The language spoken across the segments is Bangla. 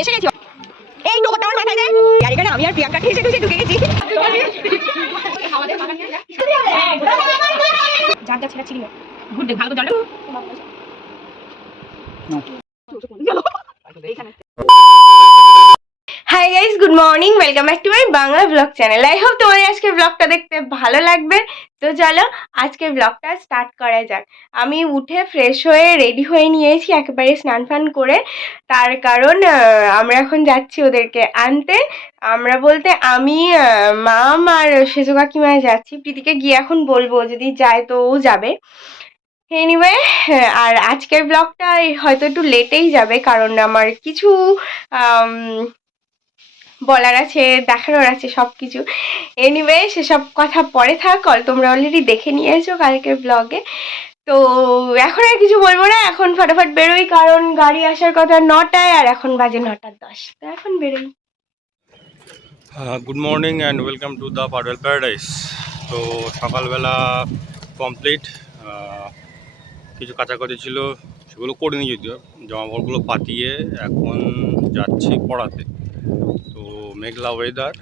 এসে গেছি। এই টোকটা আমার মাথায় দেয় আর এখানে আমি আর প্রিয়াঙ্কা এসে ঢুকে গেছি। যার যা ছেড়া ছিল ঘুরতে ভালো জল hi guys, good morning, welcome back to my Bangla blog channel. I hope তোমাদের আজকে ব্লগটা দেখতে ভালো লাগবে। তো চলো আজকে ব্লগটা স্টার্ট করা যাক। আমি উঠে ফ্রেশ হয়ে রেডি হয়ে নিয়েছি একেবারে স্নান ফান করে। তার কারণ আমরা এখন যাচ্ছি ওদেরকে আনতে। আমরা বলতে আমি মাম আর সেজো কাকিমায় যাচ্ছি। প্রীতিকে গিয়ে এখন বলবো, যদি যায় তো ও যাবে। এনিওয়ে, আর আজকের ব্লগটা হয়তো একটু লেটেই যাবে, কারণ আমার কিছু বলার আছে, দেখানোর আছে সব কিছু। এনিওয়ে, সেসব কথা পরে থাক, তোমরা অলরেডি দেখে নিয়েছো কালকের ব্লগে। তো এখন আর কিছু বলবো না, এখন ফটাফট বেরোই, কারণ গাড়ি আসার কথা 9টায় আর এখন বাজে 9:10। তো এখন বেরোই। Good morning and welcome to the পারভেল paradise. তো সকালবেলা কমপ্লিট, কিছু কাছাকাছি ছিল সেগুলো করিনি, যদিও জামাকাপড়গুলো পাতিয়ে এখন যাচ্ছি পড়াতে। তো মেঘলা ওয়েদার,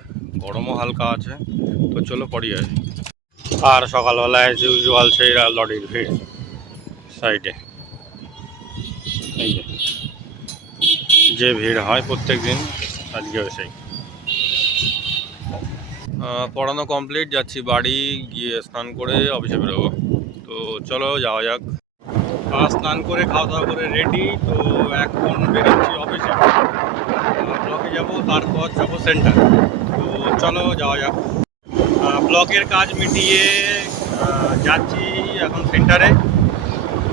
গরমও হালকা আছে, তো চলো পড়ি আর। আর সকালবেলা অ্যাজ ইউজুয়াল সেই লরির ভিড় সাইডে, এই যে ভিড় হয় প্রত্যেক দিন, আজকেও সেই। পড়ানো কমপ্লিট, যাচ্ছি বাড়ি, গিয়ে স্নান করে অফিসে বেরোবো। তো চলো যাওয়া যাক। স্নান করে খাওয়া দাওয়া করে রেডি, তো এখন বেরোচ্ছি অফিসে, ব্লকে যাবো, তারপর যাবো সেন্টার। তো চলো যাওয়া যাক। ব্লকের কাজ মিটিয়ে যাচ্ছি এখন সেন্টারে।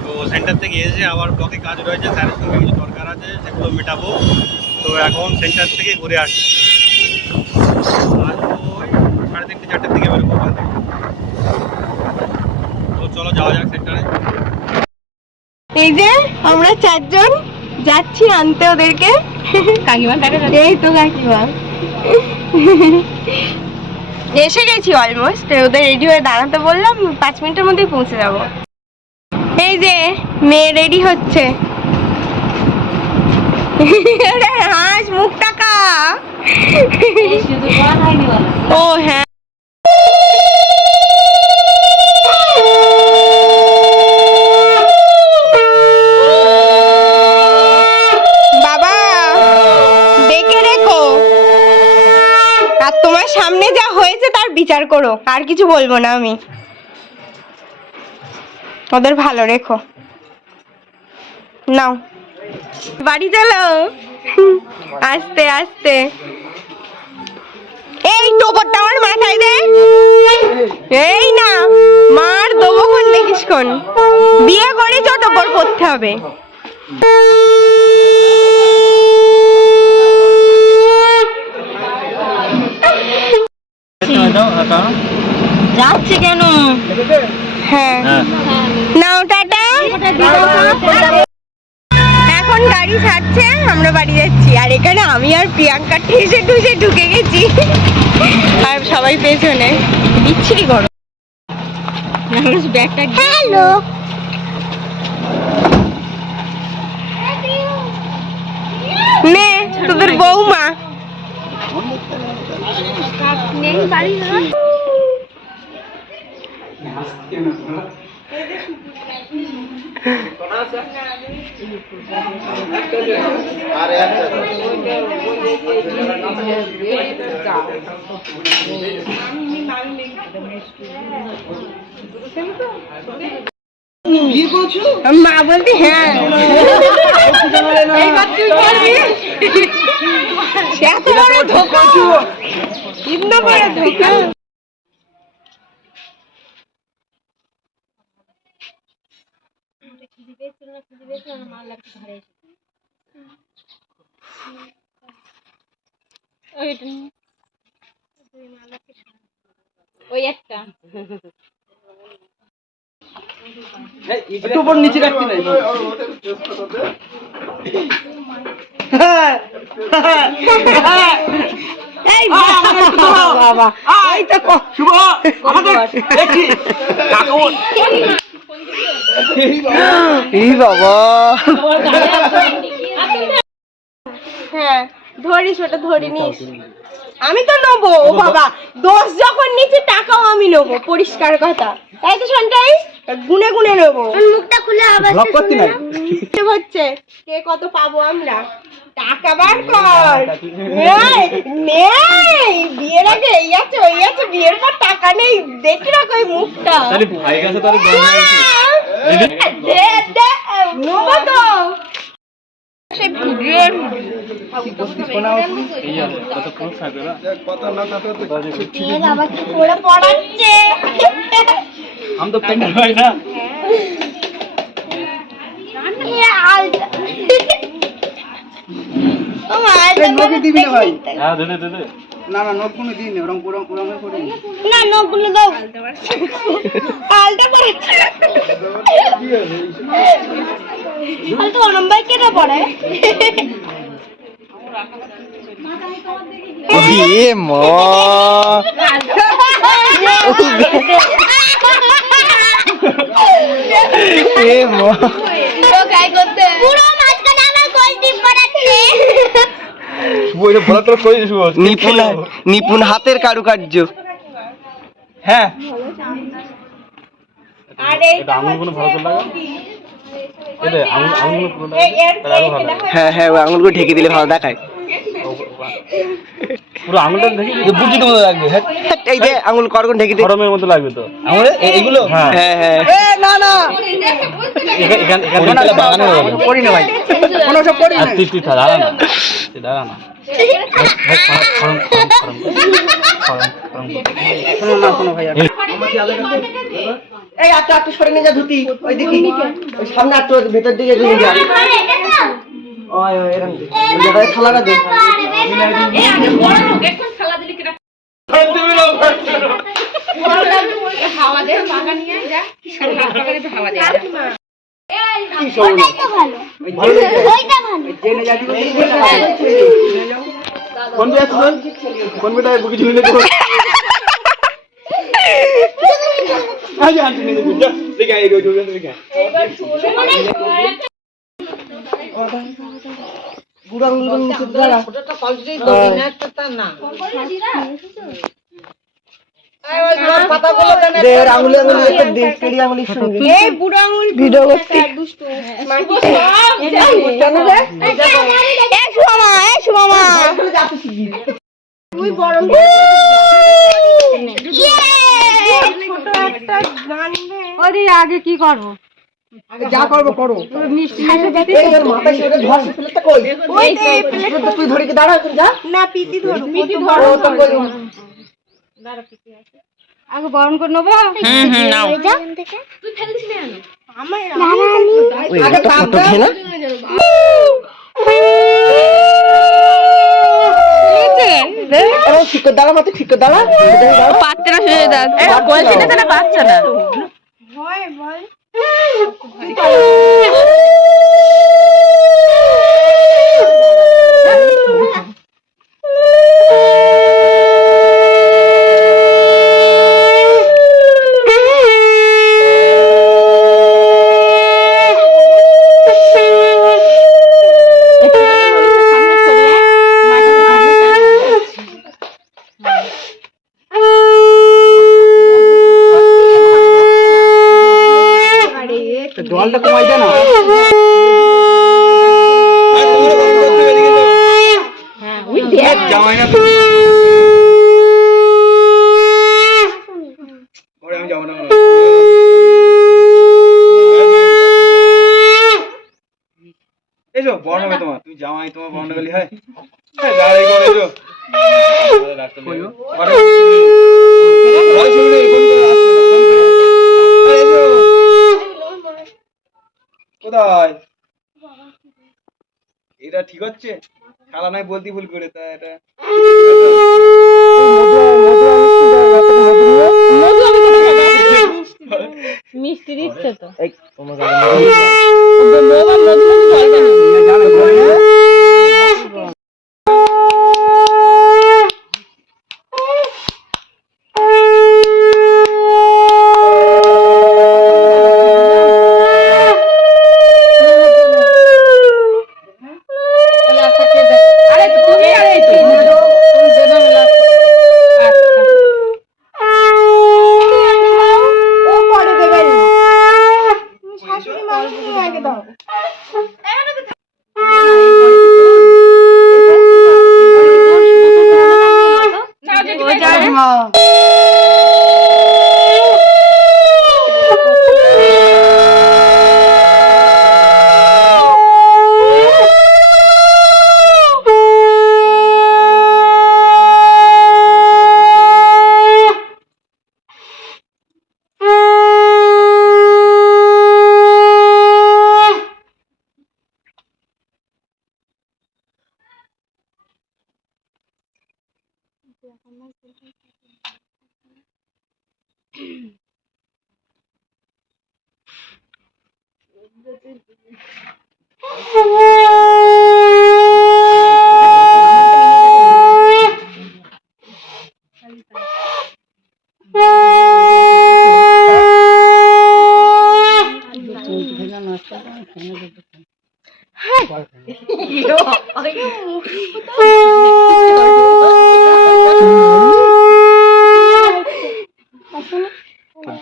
তো সেন্টার থেকে এসে আবার ব্লকে কাজ রয়েছে, স্যারের সঙ্গে কিছু দরকার আছে, সেগুলো মেটাবো। তো এখন সেন্টার থেকে ঘুরে আসছি। সাড়ে 3-4টার দিকে বেরোবো ওখান থেকে। তো চলো যাওয়া যাক সেন্টারে। এই যে আমরা 4 জন যাচ্ছি আনতে ওদেরকে। কাকিমা এই তো কাকিমা এসে গেছি অলমোস্ট। ওদের রেডি হয়ে দাঁড়াতে বললাম, 5 মিনিটের মধ্যেই পৌঁছে যাবো। এই যে মেয়ে রেডি হচ্ছে। হাস মুখ টাকা। ও হ্যাঁ, বাবা দেখে রেখো, আর তোমার সামনে যা হয়েছে তার বিচার করো। আর কিছু বলবো না আমি, ওদের ভালো রেখো। নাও বাড়ি চলো আস্তে আস্তে। এই টোপরটা আমার মাথায় দে। এই না মার দেবো কোন দেখিস কোন, বিয়ে করে তো টোপর পড়তে হবে। যাচ্ছে কেন? হ্যাঁ নাও টাটা। এখন গাড়ি ছাড়ছে, আমরা বাড়ি যাচ্ছি। আর এখানে আমি আর প্রিয়াঙ্কা ঠেসে ঠুসে ঢুকে গেছি, আর সবাই পেছনে। বিচ্ছিরি করো। হ্যালো, নে তোদের বৌমা। মা বলতে হ্যাঁ, এত বড় ধোকা, এত বড় ধোকা। ওই একটা একটু উপর নিচে রাখতে নাই। এই বাবা, এই তো শুভ আমাদের দেখি কাকুন। এই বাবা হ্যাঁ ধরিস, ওটা ধরে নিস। আমি তো নেবো, ও বাবা, দোষ যখন নিচ্ছি টাকাও আমি নেবো, পরিষ্কার কথা। তাই তো সন্টাই, গুনে গুনে নেবো। মুখটা খুলে আবার হচ্ছে কে কত পাবো আমরা। টাকা বার কর। নেই বিয়ের আগে এই আছে ওই আছে, বিয়ের পর টাকা নেই, দেখি রাখো এই মুখটা। নেবো তো সে ভিডিওর আবার কি করে পড়াচ্ছে। हम तो पेंटर भाई ना দিবি না ভাই। হ্যাঁ দে দে দে। না না নোট কোনো দিন ওরকম ওরকম ওরকম করি না, নোট গুলো দাও। আলটা পড়ে আলটা নম্বর কেটে পড়ে। এ মা এ মা তো গাই করতে পুরো মাঝখানে আমার গোল টিপ পড়াচ্ছে। বইটা বলা তো কইছিস নিপুণ নিপুণ হাতের কারুকার্য। হ্যাঁ আর এইটা আঙুলগুলো ভালো করে লাগা। হ্যাঁ হ্যাঁ ওই আঙুলগুলো ঢেকে দিলে ভালো দেখায়। পুরো আঙুলটা ঢেকে দিলে বুদ্ধির মতো লাগবে। এই যে আঙুল করগুন ঢেকে দিলে গরমের মতো লাগবে তো আঙুলে এইগুলো। হ্যাঁ হ্যাঁ এ না না এখানে বাগানে করি না ভাই, কোনো সব করি না। তুই দাঁড়া না, তুই দাঁড়া না। এই আচ্ছা একটু সরে নিয়ে যা ধুতি, ওই দেখি ওই সামনে একটু ভেতর দিকে নিয়ে যা। ওই ওই এরকম ওই জায়গায় থালাটা দে। হাওয়া দে, পাকা নিয়ে যা, হাওয়া দে। কি সব ভালো ওইটা ভালো জেনে যাবি কোন বেটা শুন কোন বেটা বুকে ঝুলে দেখো। আজ আজ নিয়ে যা দেখে এই গো দেখে এবার চলে বুড়া আঙুল নিচে দাঁড়া ওটা পাল্টেই তো না একটা না আঙুলে আঙুলে একটা দিন সেড়ি আঙুলের সঙ্গে এই বুড়ো আঙুল ভিডিও করতে দুষ্টু মাটি কেন রে? এই সুমামা, এই সুমামা তুই বরং ছোট একটা গান দে। ওরে আগে কি করব? আগে যা করবে করো। মিষ্টি এই ওর মাথায় সেটা ধর প্লেটটা কই ওই দে প্লেটটা তুই ধরে কি দাঁড়া যা না, পিতি ধরো, পিতি ধরো। ও তো কই আগে বরণ করে নেবো। নাও তুই ফেলছিস না কেন? আমার আগে কাপ দাও না ঠিক করে দাঁড়া মাথা ঠিক করে দাঁড়া পাত্রা শুয়ে দাও। বলছি না তাহলে বাচ্চা না। ভয় ভয় জলটা কমাই দে না জামাই না আমি যাবো না এই যো বর্ণ হবে তোমার তুমি জামাই তোমার বর্ণ গলি হয় দাঁড়াই করে যো ডাক্তার কইও কোথায় এটা ঠিক হচ্ছে খালা নাই বলতি ভুল করে তা এটা মিষ্টি দিচ্ছে তো।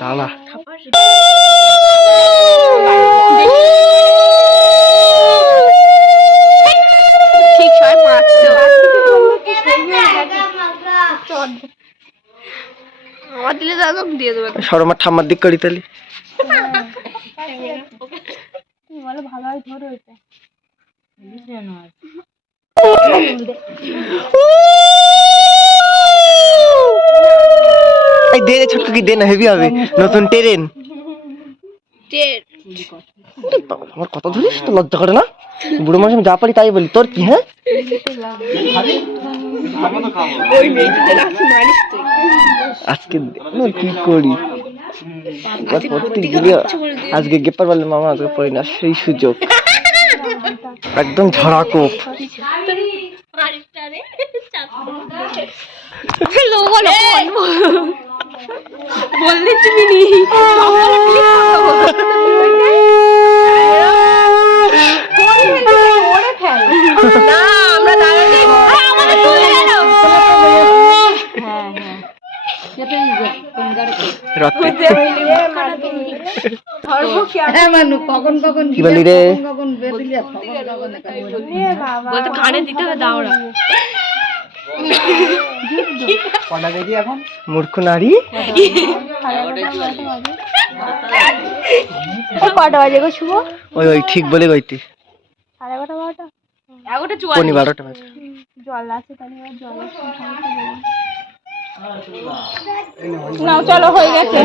দাঁড়া ঠিক সময় মারতো আমার দিলে দাদা দিয়ে দেবো সরমার ঠাম্মার দিক করি তাহলে দে রে ছোট্ট কি দে না হেভি হবে নতুন ট্রেন আমার কথা ধরিস তো লজ্জা করে না বুড়ো মানুষ আমি যা পারি তাই বলি তোর কি হ্যাঁ আজকে কি করি আজকে গেপার বললে মামা আজকে পড়ি না সেই সুযোগ একদম ঝড়াকো বললে তুমি না আমরা দাঁড়াচ্ছি আমাদের তুলে গেল কি বলি রে বলতে কানে দিতে হবে দাওরা মূর্খ নারী কটা বাজে গো শুভ? ওই ওই ঠিক বলে গইতে 11:30 পনি 12টা বাজে জল আছে তাহলে জল নাও চলো হয়ে গেছে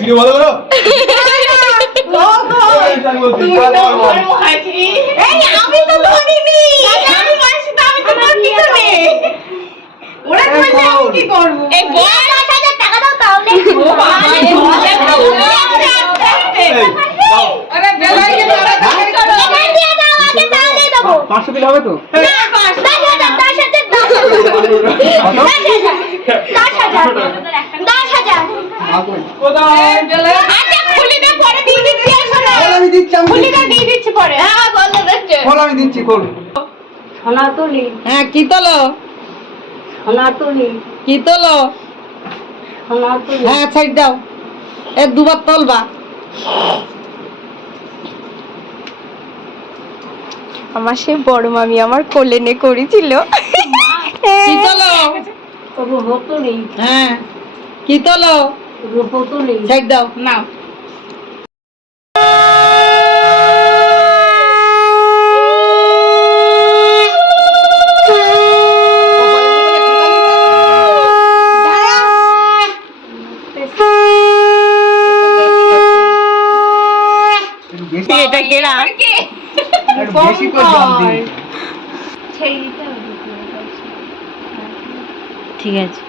ভিডিও ভালো করো আমি তো ধরিনি আমি মাসি তো আমি তো ধরতে ওরা ধরলে আমি কি করব এই 10,000 টাকা দাও তাহলে আরে বেলায় গেল ওরা দিয়ে দাও আগে তাহলে দেবো 500 দিলে হবে তো না 10,000 খুলিটা পরে দিয়ে দিচ্ছি আমি দিচ্ছি খুলিটা দিয়ে দিচ্ছি পরে হ্যাঁ বল দেখছে খোল আমি দিচ্ছি খোল হ্যাঁ কি তোলো কি তোলো হ্যাঁ সাইড দাও দুবার তোলবা আমার সে বড় মামি আমার কোলে নে করেছিল কি তোলো হ্যাঁ কি তোলো সাইড দাও না বেশি করে জল দিই। ছেড়ে দিতে হবে। ঠিক আছে।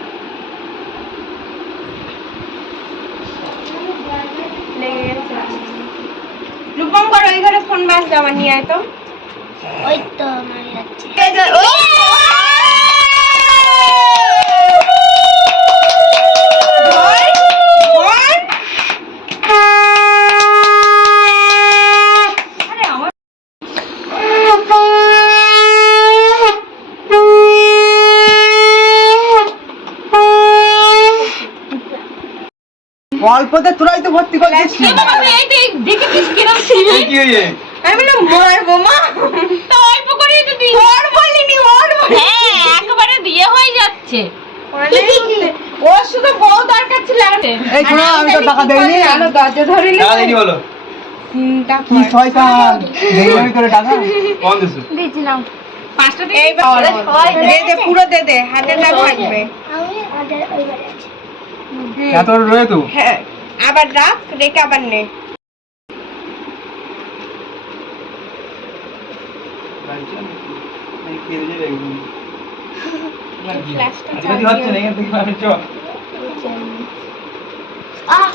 লেগে গেছে। রূপঙ্কর ওই ঘরে ফোন বাজছে, আমার নিয়ে আয় তো। ওই তো মারি যাচ্ছে। অল্পতে তোরাই তো ভর্তি করছিস। দেখেছিস কিরম কি হয়ে আমি না মারবো মা। তো অল্প করে যদি ওর বলিনি, ওর বলিনি। হ্যাঁ একেবারে দিয়ে হয়ে যাচ্ছে। ওর শুধু বউ দরকার ছিল। এই শোনো, আমি তো টাকা দেইনি। আলো দরজা ধরিনি। টাকা দেইনি বলো। চিন্তা কি কর। শয়তান, দেইনি করে টাকা। কোন দিছো? দিয়েছিলাম। 5টা এই দে দে, পুরো দে দে, হাতেটা থাকবে। আমি ওদের ওই বাড়ি আছি। এত রয়ে তো। হ্যাঁ, আবার রাখ, রেখে আবার নে। ফ্ল্যাশটা চালিয়ে আহ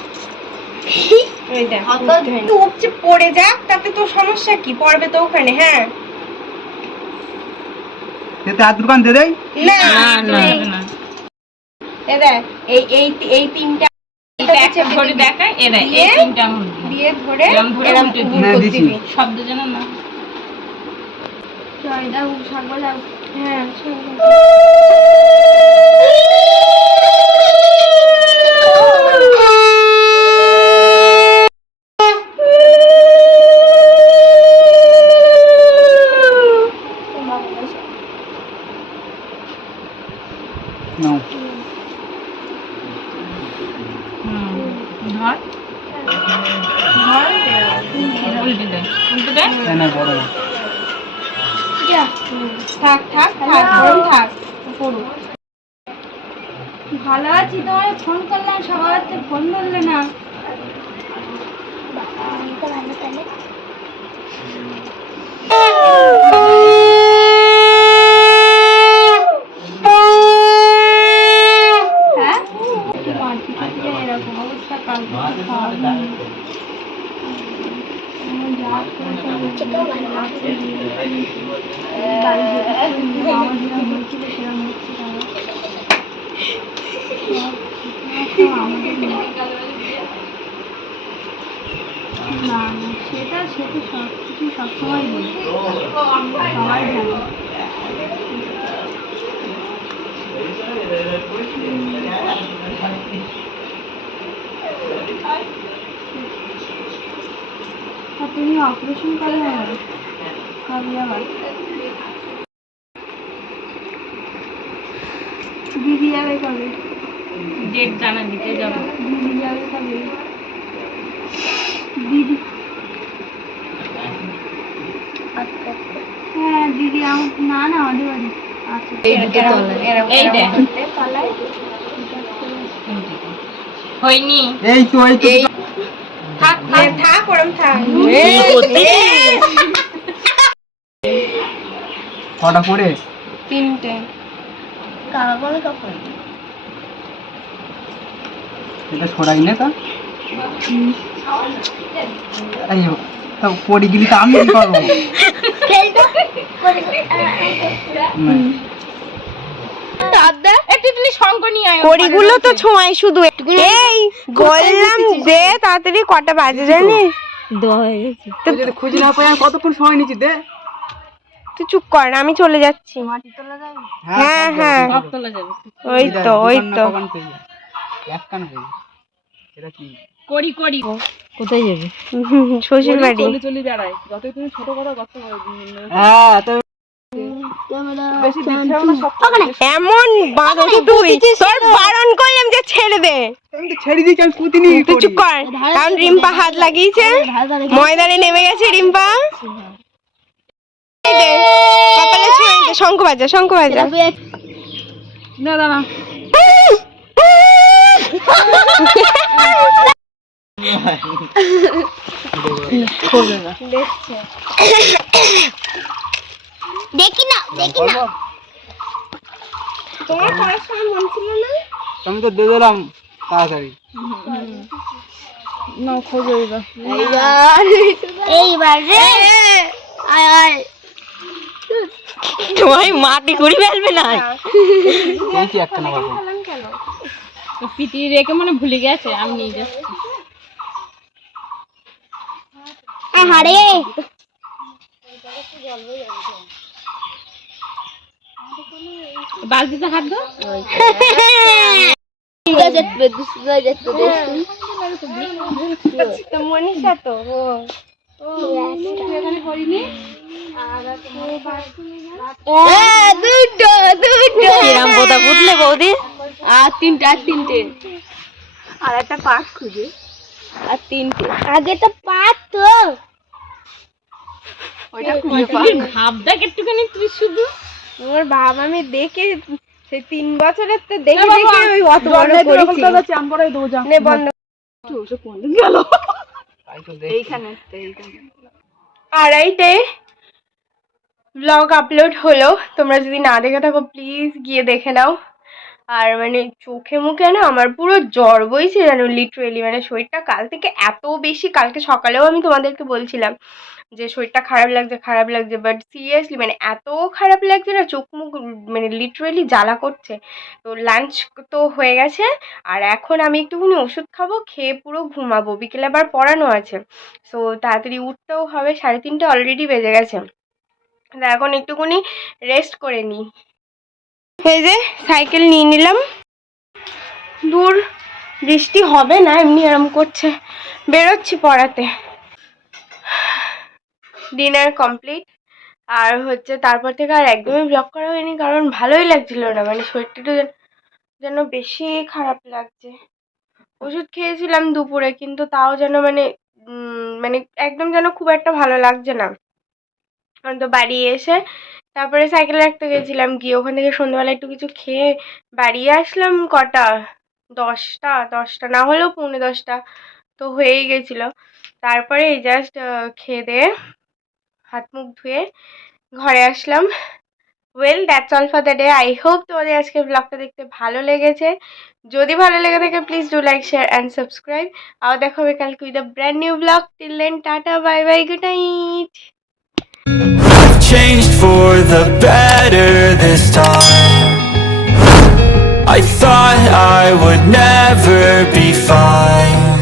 ওই দেখ, তুই উপচে পড়ে যাক, তাতে তোর সমস্যা কি? পড়বে তো ওখানে। হ্যাঁ এতে আর দোকান দে দেই। না না না এ দেখ, এই তিনটা এটা একটা ধরে দেখায় এরা এই দিয়ে- 3টা আঙুল দিয়ে। দিয়ে ধরে এরম ধরে এরম উল্টে উল্টো হ্যাঁ, দিছি। দিবি। শব্দ যেন না। হ্যাঁ নাও। ধর উল্টে দে উল্টে দে। না বড় না। থাক থাক থাক, ওরম থাক, পড়ুক। ভালো আছি, তোমার ফোন করলাম, সবার তো ফোন ধরলে না। হ্যাঁ এরকম অবস্থা, কালকে খাওয়া দাওয়া না না, সেটা সেটা সব কিছু সবসময় বলি, সবাই জানে। আর তুমি অপারেশন করলে কবে আবার? দিদি যাবে কবে? ডেট জানা দিতে যাবো। দিদি যাবে কবে? দিদি হ্যাঁ দিদি আমার না না আমাদের বাড়ি আচ্ছা এই দেখ হয়নি। এই তো এই তো। থাক থাক থাক, ওরম থাক। কটা করে? 3টে। কাগজ কাপড় এটা ছড়াই না তা। এই তো পড়ে গেলি তো আমি কি করবো? একটু তুই সঙ্গ নিয়ে আয়। কড়িগুলো তো ছোঁয়াই শুধু। এই বললাম যে তাড়াতাড়ি, কটা বাজে জানিস? তো যদি খুঁজে না পাই, আমি কতক্ষণ সময় নিচ্ছি দে। তুই চুপ কর, আমি চলে যাচ্ছি। হ্যাঁ হ্যাঁ, সব তোলা যাবে। ওই তো ওই তো। এক কান হয়ে গেছে। এটা কি? করি করি কোথায় যাবে? শ্বশুর বাড়ি। চলে বেড়ায়, যতই তুমি ছোট করো কত হ্যাঁ তো বেশি দিচ্ছেও না, সব এমন বাঁধন তুই, তোর বারণ করলাম যে ছেড়ে দে। আমি তো ছেড়ে দিচ্ছি, আমি প্রতিদিন তুই চুপ কর, কারণ রিম্পা হাত লাগিয়েছে, ময়দানে নেমে গেছে রিম্পা। এই দে, কপালে ছুঁয়ে দে, শঙ্খ বাজা শঙ্খ বাজা। না দাঁড়া দেখছে। তোমার করার সময় মন ছিল না? আমি তো দিয়ে দিলাম তাড়াতাড়ি। না খোঁজো এবার। এইবার রে আয় আয় তোমায় মাটি করে ফেলবে না। দিয়েছি একটা না বাবু। পিটি রেখে মানে ভুলে গেছে, আমি নিয়ে যাচ্ছি। আহারে বালতিতে হাত দাও। তো মনীষা তো কিরাম বোতা বুঝলে বৌদি? আর তিনটে আর একটা পাক খুঁজে আর তিনটে আগে তো পাক তো ওইটা খুঁজে ভাবটা একটুখানি তুই শুধু আমার বাবা আমি দেখে সেই 3 বছরের তো দেখে দেখে ওই অত বড় করেছি নে বন্ধ এইখানে আড়াইটে ব্লগ আপলোড হলো, তোমরা যদি না দেখে থাকো প্লিজ গিয়ে দেখে নাও। আর মানে চোখে মুখে না আমার পুরো জ্বর বইছে জানো, লিটারেলি মানে শরীরটা কাল থেকে এত বেশি, কালকে সকালেও আমি তোমাদেরকে বলছিলাম যে শরীরটা খারাপ লাগছে বাট সিরিয়াসলি মানে এত খারাপ লাগছে না, চোখ মুখ মানে লিটারেলি জ্বালা করছে। তো লাঞ্চ তো হয়ে গেছে আর এখন আমি একটুখানি ওষুধ খাবো, খেয়ে পুরো ঘুমাবো, বিকেলে আবার পড়ানো আছে। সো তাড়াতাড়ি উঠতেও হবে, 3:30 অলরেডি বেজে গেছে। এখন একটুখানি রেস্ট করে নিই। এই যে সাইকেল নিয়ে নিলাম, দূর বৃষ্টি হবে না এমনি এরম করছে, বেরোচ্ছি পড়াতে। ডিনার কমপ্লিট আর হচ্ছে তারপর থেকে আর একদমই ব্লগ করা হয়নি, কারণ ভালোই লাগছিল না, মানে শরীরটা একটু যেন বেশি খারাপ লাগছে। ওষুধ খেয়েছিলাম দুপুরে কিন্তু তাও যেন মানে মানে একদম যেন খুব একটা ভালো লাগছে না। তো বাড়ি এসে তারপরে সাইকেল রাখতে গেছিলাম, গিয়ে ওখান থেকে সন্ধ্যাবেলা একটু কিছু খেয়ে বাড়ি আসলাম কটা 10টা না হলেও 10:45 তো হয়েই গেছিলো। তারপরে এই জাস্ট খেয়ে দিয়ে হাত মুখ ধুয়ে ঘরে আসলাম। Well that's all for the day. I hope তোমাদের আজকের ব্লগটা দেখতে ভালো লেগেছে। যদি ভালো লেগে থাকে please do like share and subscribe. আবার দেখা হবে কালকে with a brand new blog. Till then tata bye bye, good night. I've changed for the better this time. I thought I would never be fine.